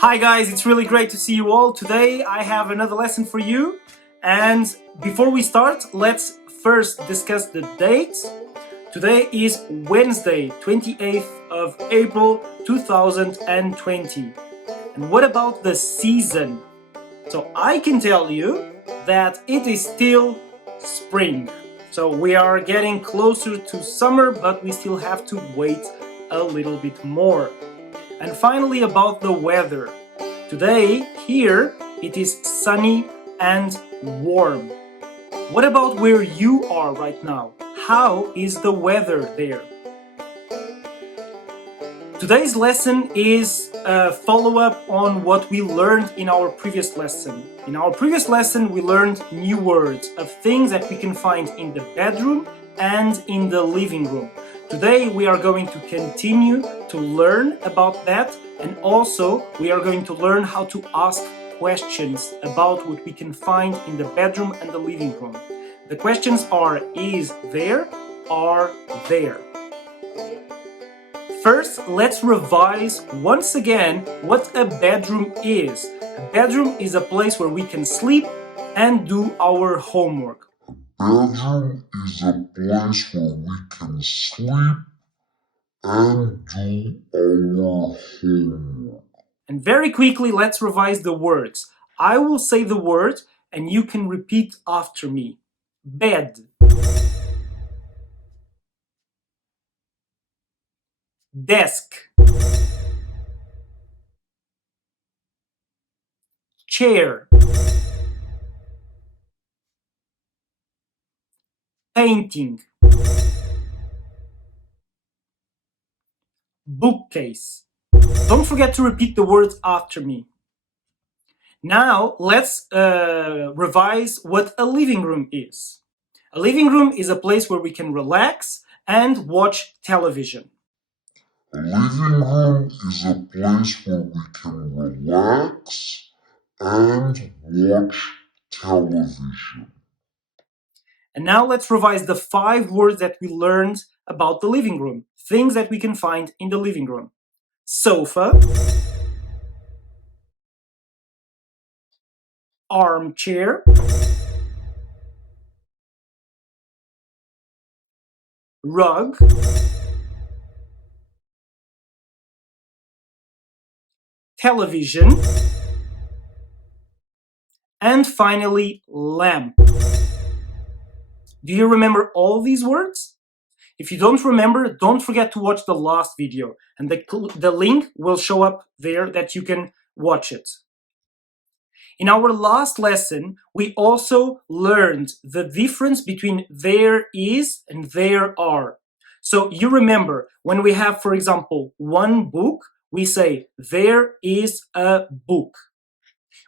Hi guys, it's really great to see you all. Today I have another lesson for you. And before we start, let's first discuss the date. Today is Wednesday, 28th of April 2020. And what about the season? So I can tell you that it is still spring. So we are getting closer to summer, but we still have to wait a little bit more. And finally, about the weather. Today, here, it is sunny and warm. What about where you are right now? How is the weather there? Today's lesson is a follow-up on what we learned in our previous lesson. In our previous lesson, we learned new words of things that we can find in the bedroom and in the living room. Today, we are going to continue to learn about that, and also we are going to learn how to ask questions about what we can find in the bedroom and the living room. The questions are: is there, are there? First, let's revise once again what a bedroom is. A bedroom is a place where we can sleep and do our homework. Bedroom is a place where we can sleep and do our homework. And very quickly, let's revise the words. I will say the word and you can repeat after me. Bed, desk, chair, painting, bookcase. Don't forget to repeat the words after me. Now, let's revise what a living room is. A living room is a place where we can relax and watch television. A living room is a place where we can relax and watch television. And now let's revise the 5 words that we learned about the living room. Things that we can find in the living room. Sofa, armchair, rug, television, and finally, lamp. Do you remember all these words? If you don't remember, don't forget to watch the last video, and the link will show up there that you can watch it. In our last lesson, we also learned the difference between there is and there are. So you remember, when we have, for example, one book, we say there is a book.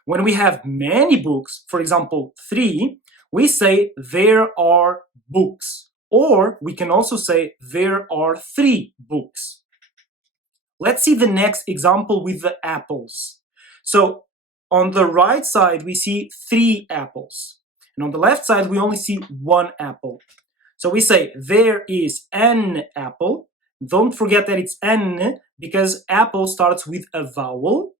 When we have many books, for example, 3, we say there are books. Or we can also say there are 3 books. Let's see the next example with the apples. So on the right side, we see 3 apples. And on the left side, we only see 1 apple. So we say there is an apple. Don't forget that it's an because apple starts with a vowel.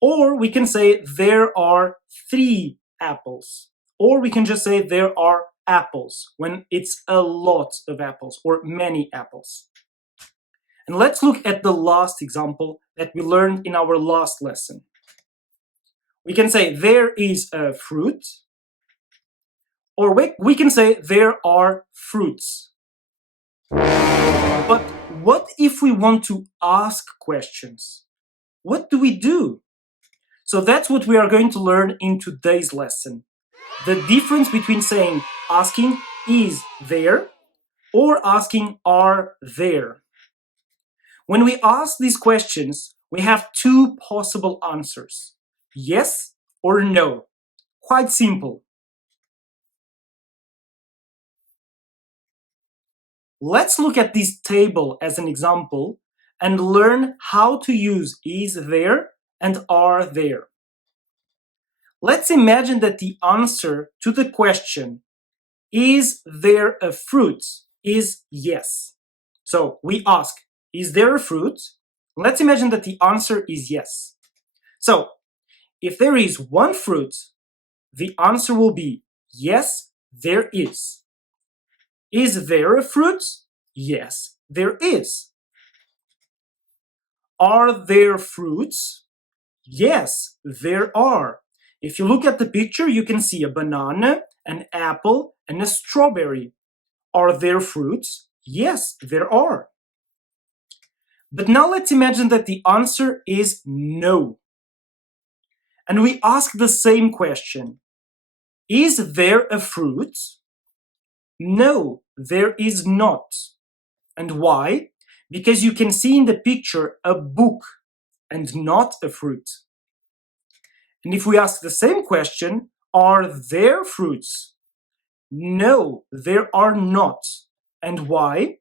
Or we can say there are 3 apples. Or we can just say there are apples when it's a lot of apples or many apples. And let's look at the last example that we learned in our last lesson. We can say there is a fruit, or we can say there are fruits. But what if we want to ask questions? What do we do? So that's what we are going to learn in today's lesson. The difference between saying asking is there or asking are there. When we ask these questions, we have 2 possible answers. Yes or no. Quite simple. Let's look at this table as an example and learn how to use is there and are there. Let's imagine that the answer to the question, is there a fruit, is yes. So we ask, is there a fruit? Let's imagine that the answer is yes. So, if there is one fruit, the answer will be yes, there is. Is there a fruit? Yes, there is. Are there fruits? Yes, there are. If you look at the picture, you can see a banana, an apple, and a strawberry. Are there fruits? Yes, there are. But now let's imagine that the answer is no. And we ask the same question. Is there a fruit? No, there is not. And why? Because you can see in the picture a book and not a fruit. And if we ask the same question, are there fruits? No, there are not. And why?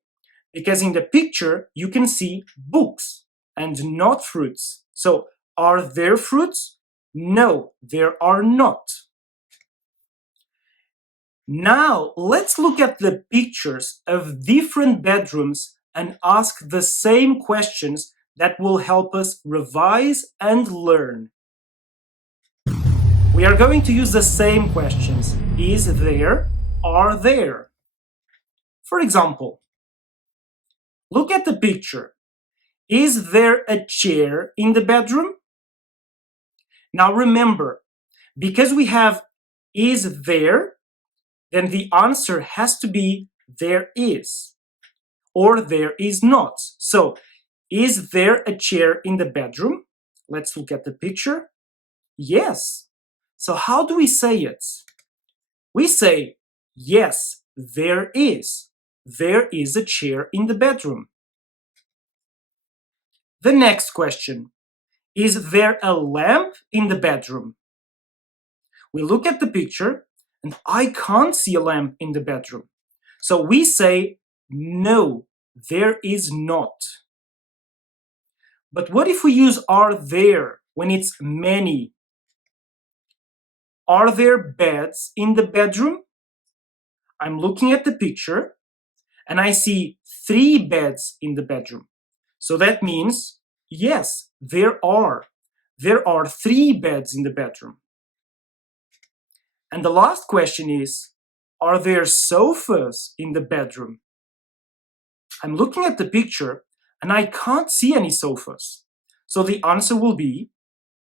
Because in the picture you can see books and not fruits. So, are there fruits? No, there are not. Now, let's look at the pictures of different bedrooms and ask the same questions that will help us revise and learn. We are going to use the same questions. Is there? Are there? For example, look at the picture. Is there a chair in the bedroom? Now remember, because we have is there, then the answer has to be there is or there is not. So, is there a chair in the bedroom? Let's look at the picture. Yes. So how do we say it? We say, yes, there is. There is a chair in the bedroom. The next question. Is there a lamp in the bedroom? We look at the picture and I can't see a lamp in the bedroom. So we say, no, there is not. But what if we use are there when it's many? Are there beds in the bedroom? I'm looking at the picture and I see 3 beds in the bedroom. So that means, yes, there are. There are 3 beds in the bedroom. And the last question is, are there sofas in the bedroom? I'm looking at the picture and I can't see any sofas. So the answer will be,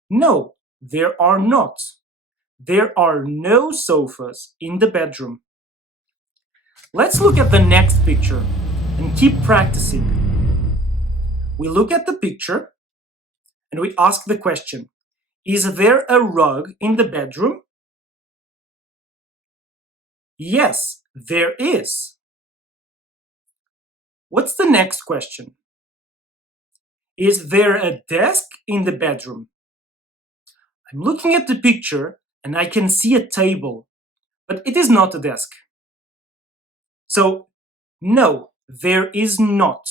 no, there are not. There are no sofas in the bedroom. Let's look at the next picture and keep practicing. We look at the picture and we ask the question, is there a rug in the bedroom? Yes, there is. What's the next question? Is there a desk in the bedroom? I'm looking at the picture and I can see a table, but it is not a desk. So, no, there is not.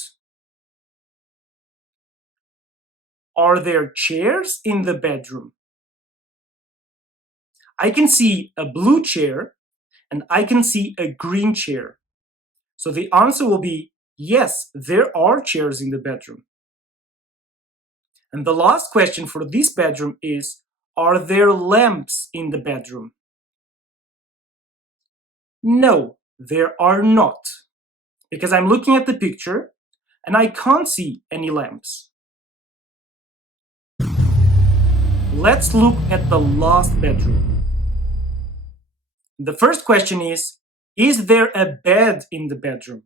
Are there chairs in the bedroom? I can see a blue chair and I can see a green chair. So the answer will be yes, there are chairs in the bedroom. And the last question for this bedroom is, are there lamps in the bedroom? No, there are not. Because I'm looking at the picture and I can't see any lamps. Let's look at the last bedroom. The first question is there a bed in the bedroom?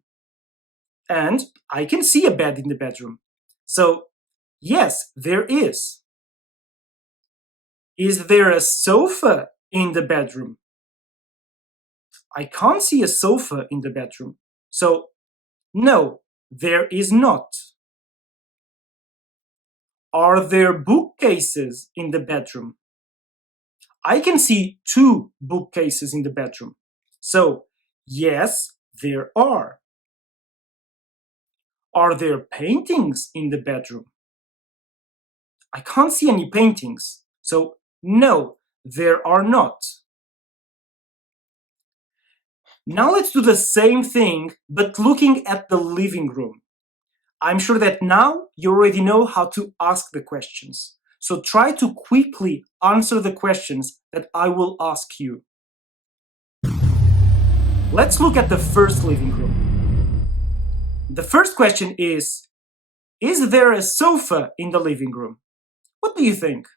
And I can see a bed in the bedroom. So, yes, there is. Is there a sofa in the bedroom? I can't see a sofa in the bedroom. So, no, there is not. Are there bookcases in the bedroom? I can see 2 bookcases in the bedroom. So, yes, there are. Are there paintings in the bedroom? I can't see any paintings. So, no, there are not. Now let's do the same thing, but looking at the living room. I'm sure that now you already know how to ask the questions. So try to quickly answer the questions that I will ask you. Let's look at the first living room. The first question is there a sofa in the living room? What do you think?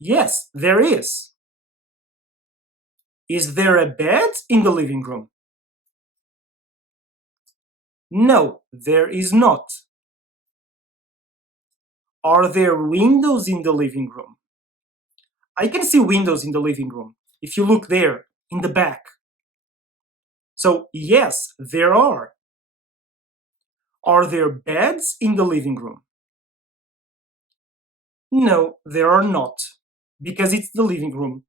Yes, there is. Is there a bed in the living room? No, there is not. Are there windows in the living room? I can see windows in the living room. If you look there, in the back. So, yes, there are. Are there beds in the living room? No, there are not, because it's the living room.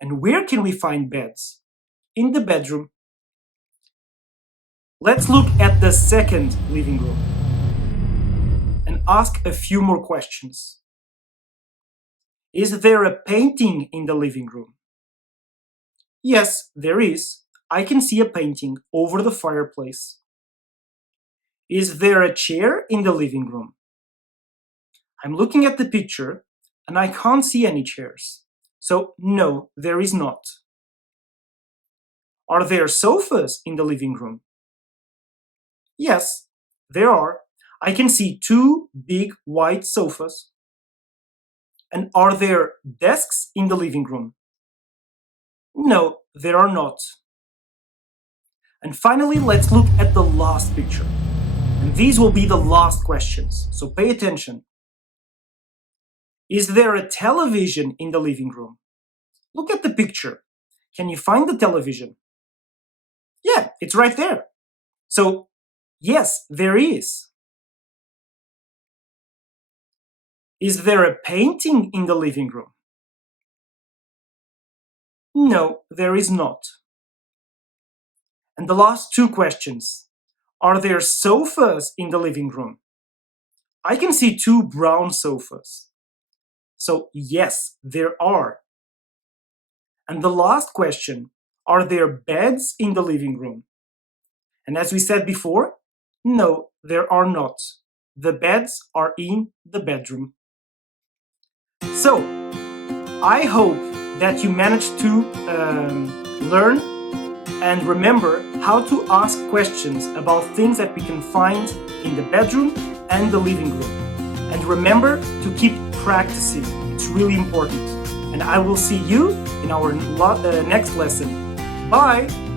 And where can we find beds? In the bedroom. Let's look at the second living room and ask a few more questions. Is there a painting in the living room? Yes, there is. I can see a painting over the fireplace. Is there a chair in the living room? I'm looking at the picture and I can't see any chairs. So, no, there is not. Are there sofas in the living room? Yes, there are. I can see two big white sofas. And are there desks in the living room? No, there are not. And finally, let's look at the last picture. And these will be the last questions, so pay attention. Is there a television in the living room? Look at the picture. Can you find the television? Yeah, it's right there. So, yes, there is. Is there a painting in the living room? No, there is not. And the last two questions. Are there sofas in the living room? I can see two brown sofas. So, yes, there are. And the last question, are there beds in the living room? And as we said before, no, there are not. The beds are in the bedroom. So, I hope that you managed to learn and remember how to ask questions about things that we can find in the bedroom and the living room. And remember to keep practicing. It's really important. And I will see you in our next lesson. Bye!